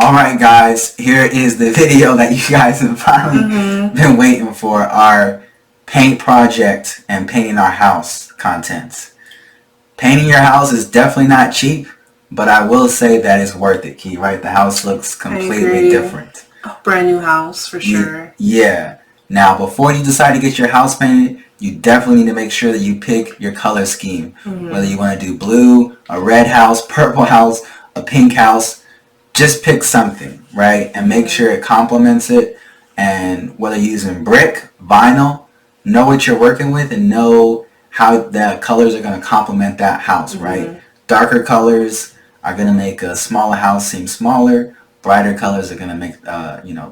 Alright guys, here is the video that you guys have finally been waiting for. Our paint project and painting our house contents. Painting your house is definitely not cheap, but I will say that it's worth it, Key, right? The house looks completely different. A brand new house for sure. Yeah. Now, before you decide to get your house painted, you definitely need to make sure that you pick your color scheme. Whether you want to do blue, a red house, purple house, a pink house, just pick something, right? And make sure it complements it. And whether you're using brick, vinyl, know what you're working with and know how the colors are going to complement that house, right? Darker colors are going to make a smaller house seem smaller. Brighter colors are going to make,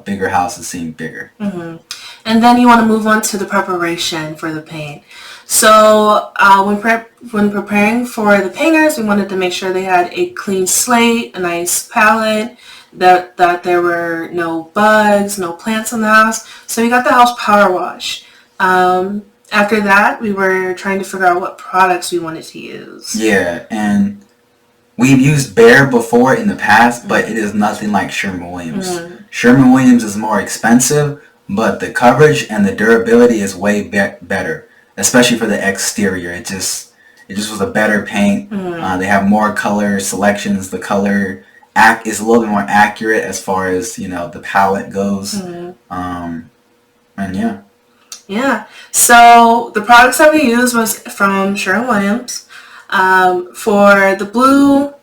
bigger houses seem bigger. And then you want to move on to the preparation for the paint. So when preparing for the painters, we wanted to make sure they had a clean slate, a nice palette, that there were no bugs, no plants in the house. So we got the house power wash. After that, we were trying to figure out what products we wanted to use. Yeah, and we've used Behr before in the past, but it is nothing like Sherwin Williams. Sherwin Williams is more expensive, but the coverage and the durability is way better, especially for the exterior. It just was a better paint. They have more color selections. The color is a little bit more accurate as far as the palette goes. And yeah. Yeah. So the products that we used was from Sherwin Williams. For the blue,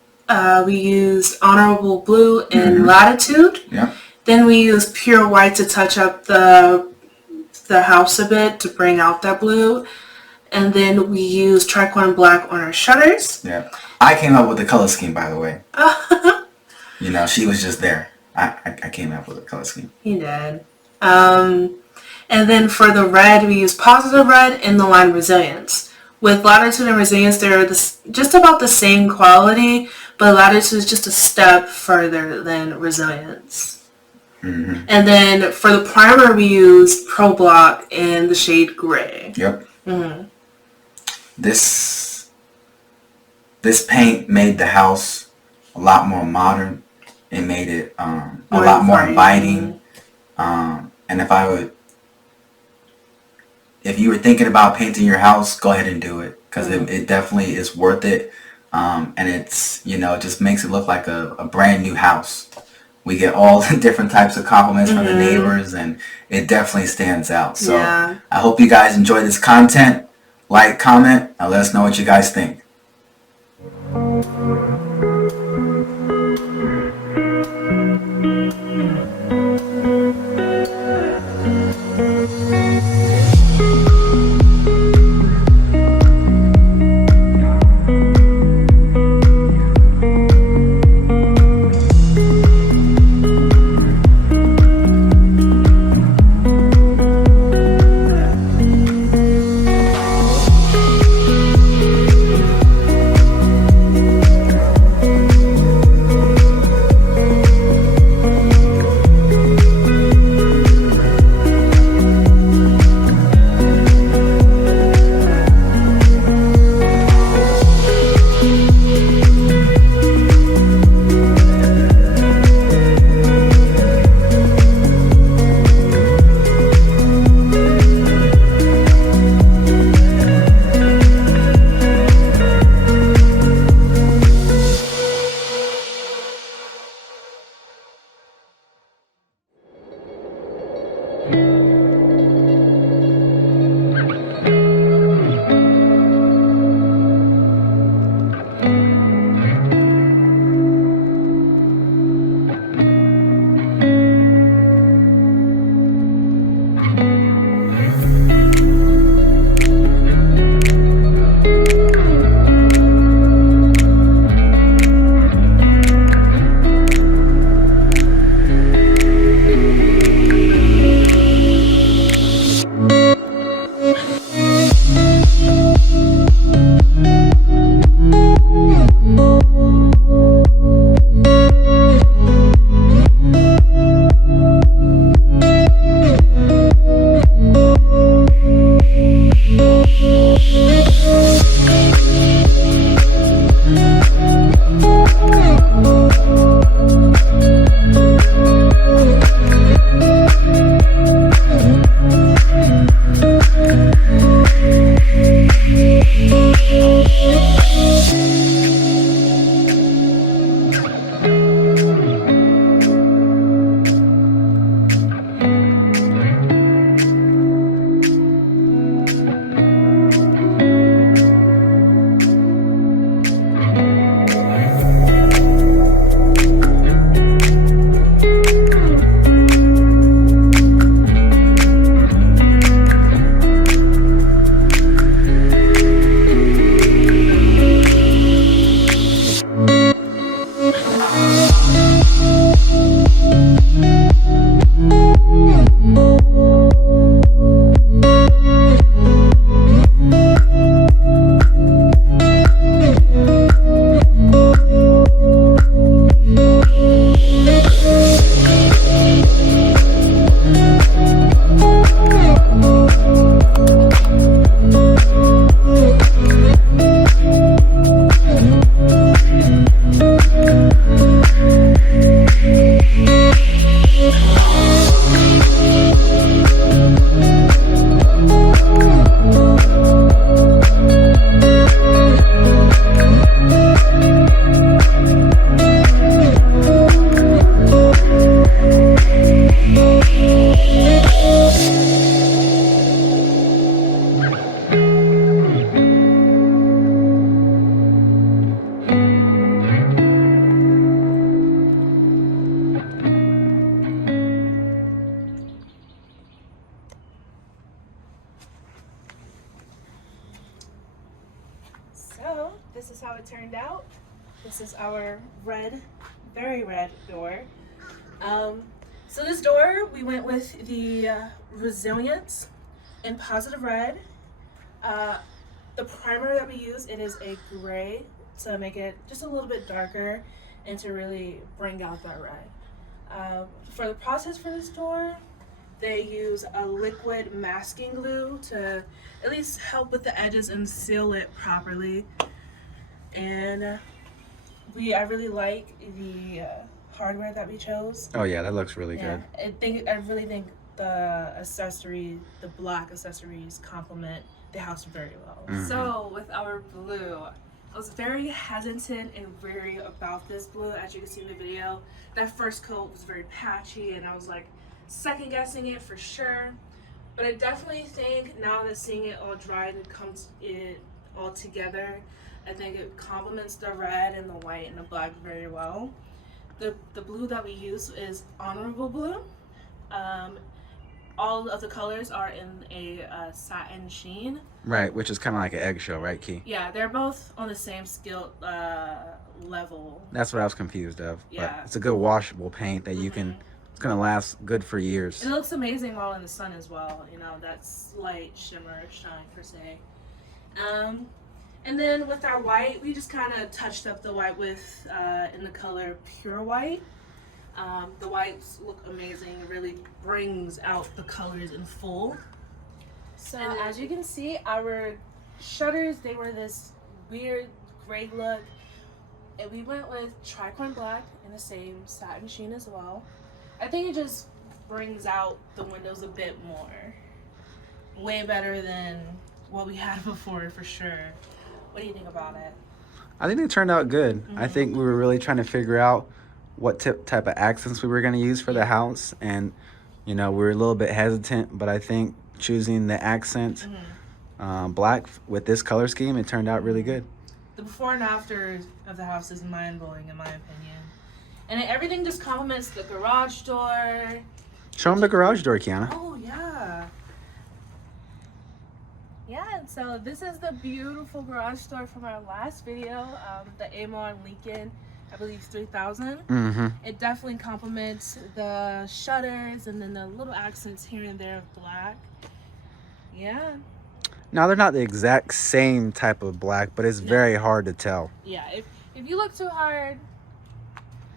we used Honorable Blue in Latitude. Yeah. Then we used Pure White to touch up the house a bit to bring out that blue. And then we used Tricorn Black on our shutters. Yeah. I came up with the color scheme, by the way. She was just there. I came up with a color scheme. You did. And then for the red, we used Positive Red in the line Resilience. With Latitude and Resilience, they're just about the same quality, but Latitude is just a step further than Resilience. And then for the primer, we used ProBlock in the shade Gray. Yep. This paint made the house a lot more modern. It made it a lot more inviting. And if you were thinking about painting your house, go ahead and do it, because it definitely is worth it. And it's, it just makes it look like a brand new house. We get all the different types of compliments from the neighbors, and it definitely stands out. So I hope you guys enjoy this content. Like, comment, and let us know what you guys think. turned out. This is our red, very red door. So this door, we went with the Resilience in positive red. The primer that we use, it is a gray to make it just a little bit darker and to really bring out that red. For the process for this door, they use a liquid masking glue to at least help with the edges and seal it properly. And I really like the hardware that we chose. Oh yeah, that looks really good. I really think the black accessories complement the house very well. Mm-hmm. So with our blue, I was very hesitant and wary about this blue. As you can see in the video, that first coat was very patchy and I was like second guessing it for sure. But I definitely think now that seeing it all dried and comes it all together, I think it complements the red and the white and the black very well. The blue that we use is honorable blue. All of the colors are in a satin sheen. Right, which is kind of like an eggshell, right, Key? Yeah, they're both on the same skill level. That's what I was confused of. Yeah. But it's a good washable paint that you can, it's going to last good for years. It looks amazing while in the sun as well. You know, that slight shimmer, shine per se. And then with our white, we just kind of touched up the white with, in the color Pure White. The whites look amazing. It really brings out the colors in full. So as you can see, our shutters, they were this weird gray look. And we went with Tricorn Black in the same satin sheen as well. I think it just brings out the windows a bit more. Way better than what we had before, for sure. What do you think about it? I think they turned out good. I think we were really trying to figure out what type of accents we were going to use for the house. And, you know, we were a little bit hesitant, but I think choosing the accent black with this color scheme, it turned out really good. The before and after of the house is mind-blowing in my opinion. And everything just complements the garage door. Show them the garage door, Kiana. Oh, yeah. Yeah, and so this is the beautiful garage door from our last video, the Amon Lincoln, I believe 3000. It definitely complements the shutters and then the little accents here and there of black. Yeah. Now, they're not the exact same type of black, but it's very hard to tell. Yeah, if you look too hard,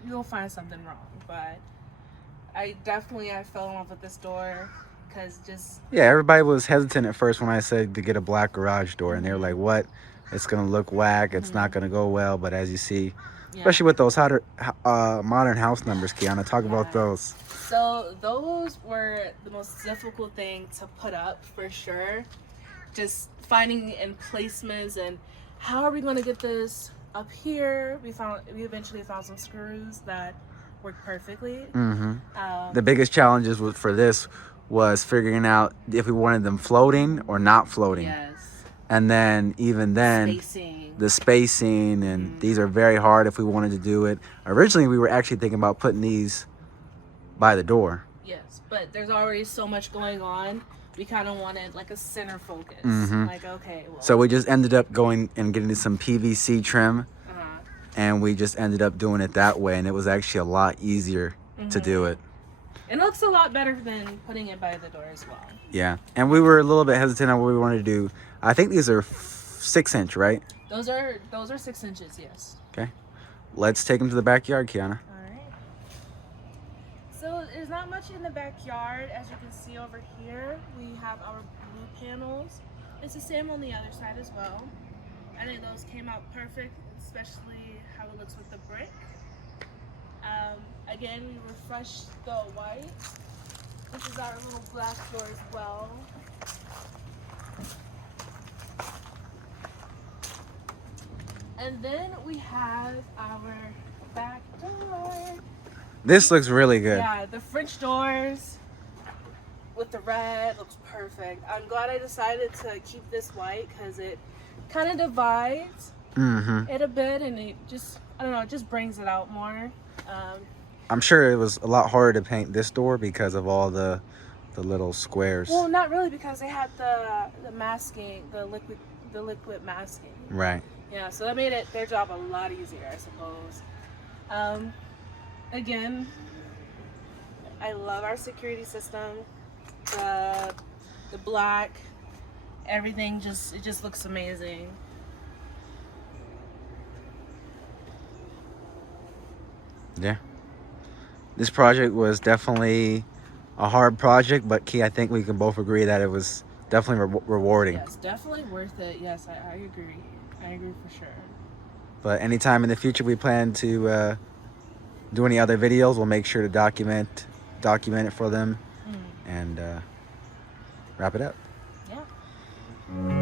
you'll find something wrong. But I fell in love with this door. Yeah, everybody was hesitant at first when I said to get a black garage door, and they were like, what? It's going to look whack. It's not going to go well. But as you see, especially with those modern house numbers, Kiana, talk about those. So those were the most difficult thing to put up for sure. Just finding emplacements and how are we going to get this up here. We eventually found some screws that work perfectly. The biggest challenges for this was figuring out if we wanted them floating or not floating. Yes. And then even then, the spacing, and these are very hard if we wanted to do it. Originally, we were actually thinking about putting these by the door. Yes, but there's already so much going on. We kind of wanted like a center focus. Like, okay, well. So we just ended up going and getting some PVC trim. And we just ended up doing it that way. And it was actually a lot easier to do it. It looks a lot better than putting it by the door as well. Yeah, and we were a little bit hesitant on what we wanted to do. I think these are 6-inch, right? Those are 6 inches, yes. Okay, let's take them to the backyard, Kiana. All right. So there's not much in the backyard. As you can see over here, we have our blue panels. It's the same on the other side as well. I think those came out perfect, especially how it looks with the brick. Again, we refreshed the white, which is our little glass door as well. And then we have our back door. This looks really good. Yeah, the French doors with the red looks perfect. I'm glad I decided to keep this white because it kind of divides it a bit, and it just, I don't know, it just brings it out more. I'm sure it was a lot harder to paint this door because of all the little squares. Well, not really, because they had the masking, the liquid masking. Right. Yeah, so that made their job a lot easier, I suppose. Again, I love our security system. The black, everything it just looks amazing. Yeah. This project was definitely a hard project, but Key, I think we can both agree that it was definitely rewarding. Yes, definitely worth it. Yes, I agree. I agree for sure. But anytime in the future we plan to do any other videos, we'll make sure to document it for them and wrap it up. Yeah.